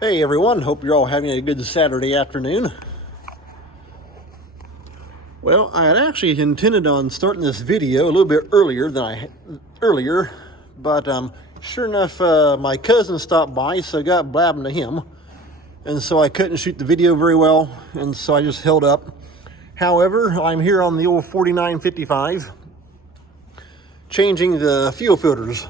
Hey everyone, hope you're all having a good Saturday afternoon. Well, I had actually intended on starting this video a little bit earlier, but sure enough, my cousin stopped by, so I got blabbing to him, and so I couldn't shoot the video very well, and so I just held up. However, I'm here on the old 4955, changing the fuel filters.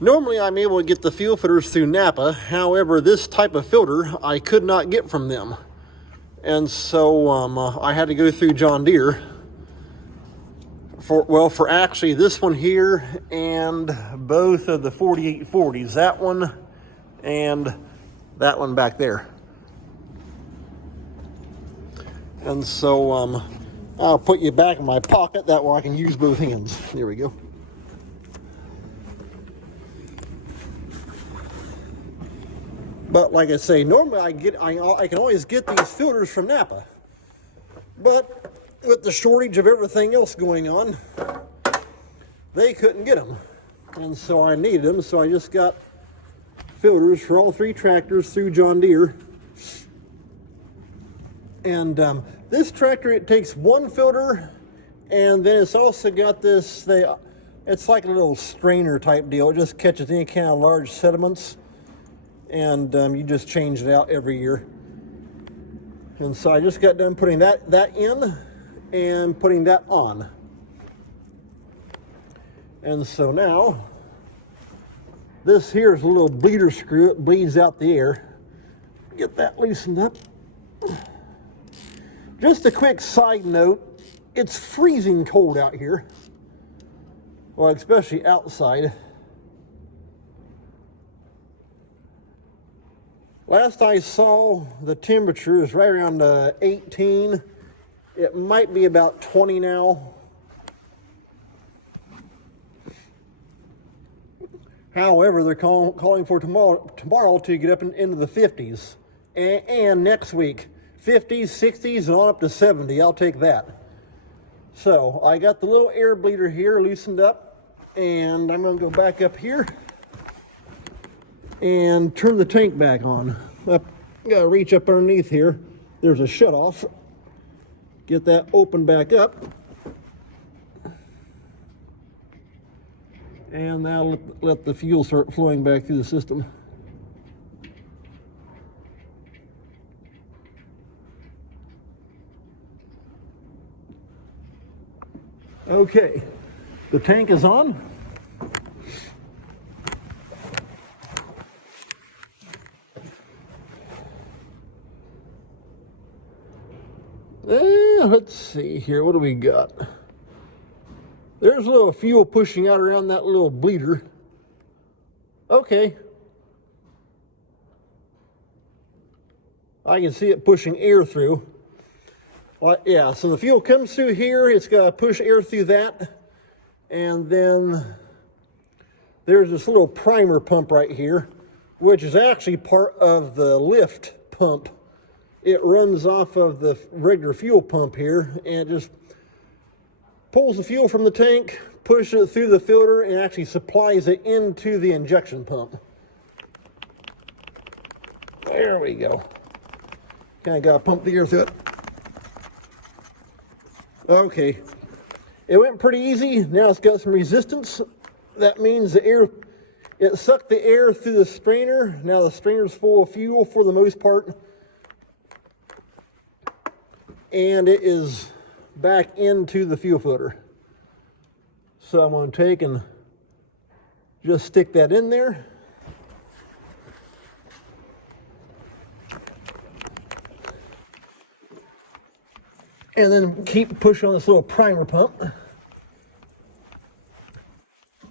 Normally, I'm able to get the fuel filters through Napa. However, this type of filter I could not get from them. And so I had to go through John Deere for actually this one here and both of the 4840s, that one and that one back there. And so I'll put you back in my pocket, that way I can use both hands. There we go. But like I say, normally I can always get these filters from Napa. But with the shortage of everything else going on, they couldn't get them. And so I needed them, so I just got filters for all three tractors through John Deere. And this tractor, it takes one filter, and then it's also got this, it's like a little strainer type deal. It just catches any kind of large sediments, and you just change it out every year. And so I just got done putting that in and putting that on. And so now, this here is a little bleeder screw. It bleeds out the air. Get that loosened up. Just a quick side note, it's freezing cold out here. Well, especially outside. Last I saw, the temperature is right around 18. It might be about 20 now. However, they're calling for tomorrow to get up into the 50s. And next week, 50s, 60s, and on up to 70. I'll take that. So, I got the little air bleeder here loosened up. And I'm going to go back up here and turn the tank back on. Gotta reach up underneath here. There's a shutoff. Get that open back up. And now let the fuel start flowing back through the system. Okay, the tank is on. Let's see here, what do we got? There's a little fuel pushing out around that little bleeder. Okay. I can see it pushing air through. Well, yeah, so the fuel comes through here, it's got to push air through that. And then there's this little primer pump right here, which is actually part of the lift pump. It runs off of the regular fuel pump here, and it just pulls the fuel from the tank, pushes it through the filter, and actually supplies it into the injection pump. There we go. Kind of got to pump the air through it. Okay. It went pretty easy. Now it's got some resistance. That means it sucked the air through the strainer. Now the strainer's full of fuel for the most part. And it is back into the fuel filter. So I'm going to take and just stick that in there. And then keep pushing on this little primer pump.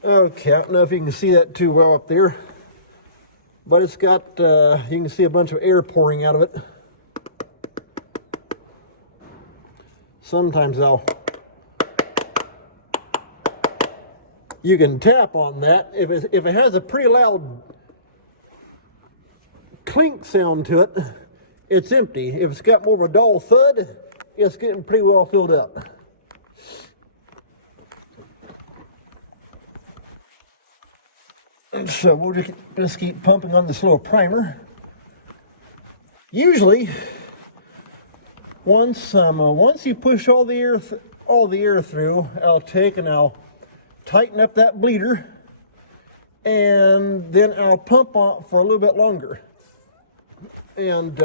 Okay, I don't know if you can see that too well up there, but it's got, you can see a bunch of air pouring out of it. Sometimes you can tap on that. If it has a pretty loud clink sound to it, it's empty. If it's got more of a dull thud, it's getting pretty well filled up. And so we'll just keep pumping on this little primer. Usually, once you push all the air through, I'll take and I'll tighten up that bleeder, and then I'll pump on for a little bit longer. And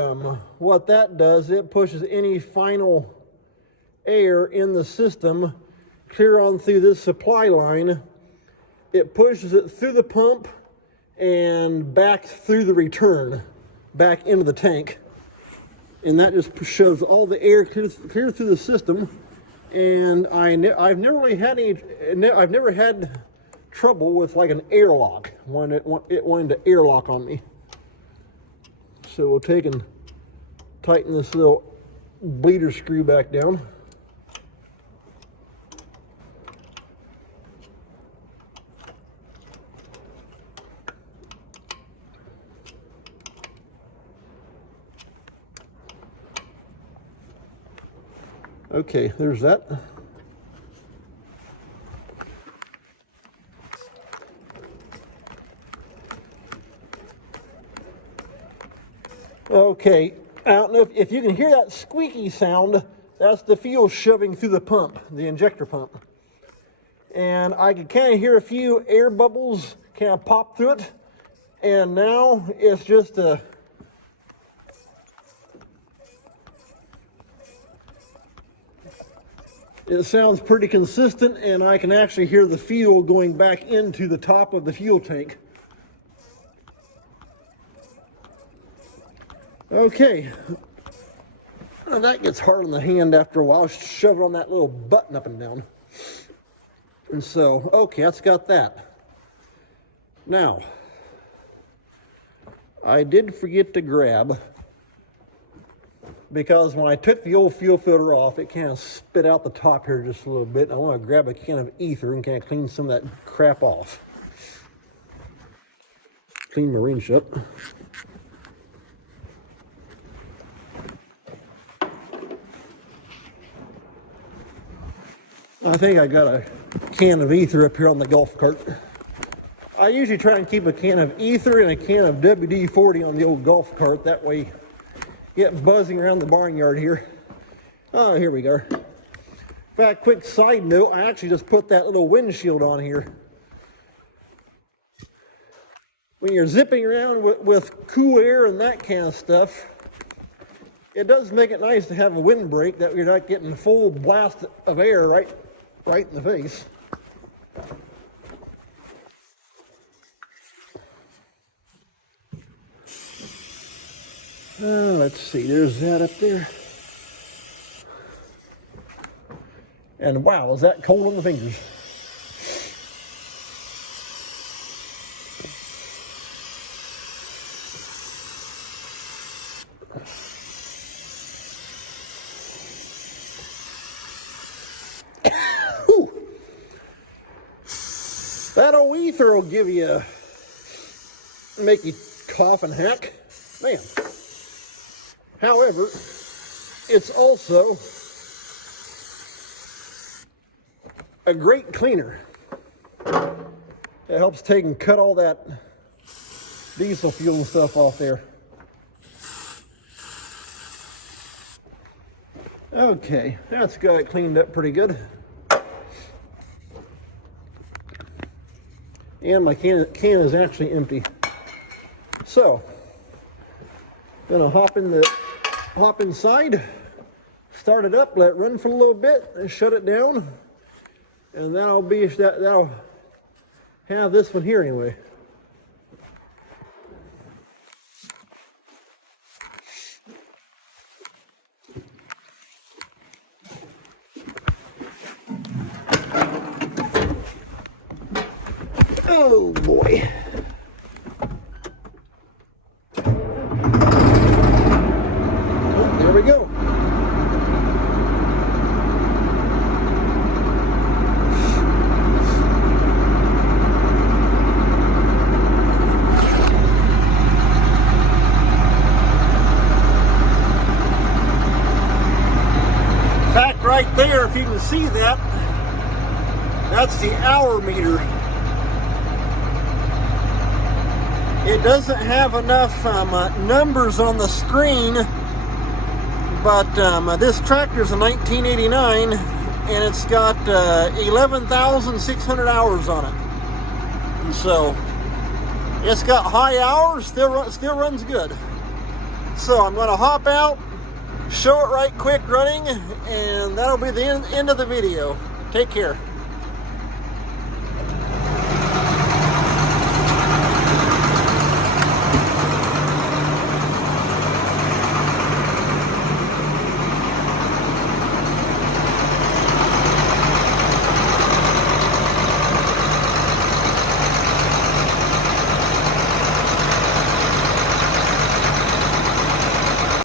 what that does, it pushes any final air in the system clear on through this supply line. It pushes it through the pump and back through the return, back into the tank. And that just shows all the air clear through the system. And I've never had trouble with like an airlock when it wanted to airlock on me. So we'll take and tighten this little bleeder screw back down. Okay, there's that. Okay, I don't know if you can hear that squeaky sound. That's the fuel shoving through the pump, the injector pump. And I can kind of hear a few air bubbles kind of pop through it. And now it's just a... It sounds pretty consistent, and I can actually hear the fuel going back into the top of the fuel tank. Okay, well, that gets hard on the hand after a while. Shove it on that little button up and down. And so, okay, that's got that. Now, I did forget to grab, because when I took the old fuel filter off, it kind of spit out the top here just a little bit. I want to grab a can of ether and kind of clean some of that crap off. Clean my ring shut. I think I got a can of ether up here on the golf cart. I usually try and keep a can of ether and a can of WD-40 on the old golf cart. That way, get buzzing around the barnyard here. Oh, here we go. In fact, quick side note, I actually just put that little windshield on here. When you're zipping around with cool air and that kind of stuff, it does make it nice to have a windbreak that you're not getting full blast of air right in the face. Let's see, there's that up there. And wow, is that cold on the fingers. That old ether will make you cough and hack. Man. However, it's also a great cleaner. It helps take and cut all that diesel fuel and stuff off there. Okay, that's got it cleaned up pretty good. And my can is actually empty. So, gonna hop inside, start it up, let it run for a little bit, and shut it down. And that'll have this one here anyway. Oh boy. Oh, there we go. In fact, right there, if you can see that, that's the hour meter. It doesn't have enough numbers on the screen, but this tractor's a 1989, and it's got 11,600 hours on it. And so it's got high hours, still runs good. So I'm going to hop out, show it right quick running, and that'll be the end of the video. Take care.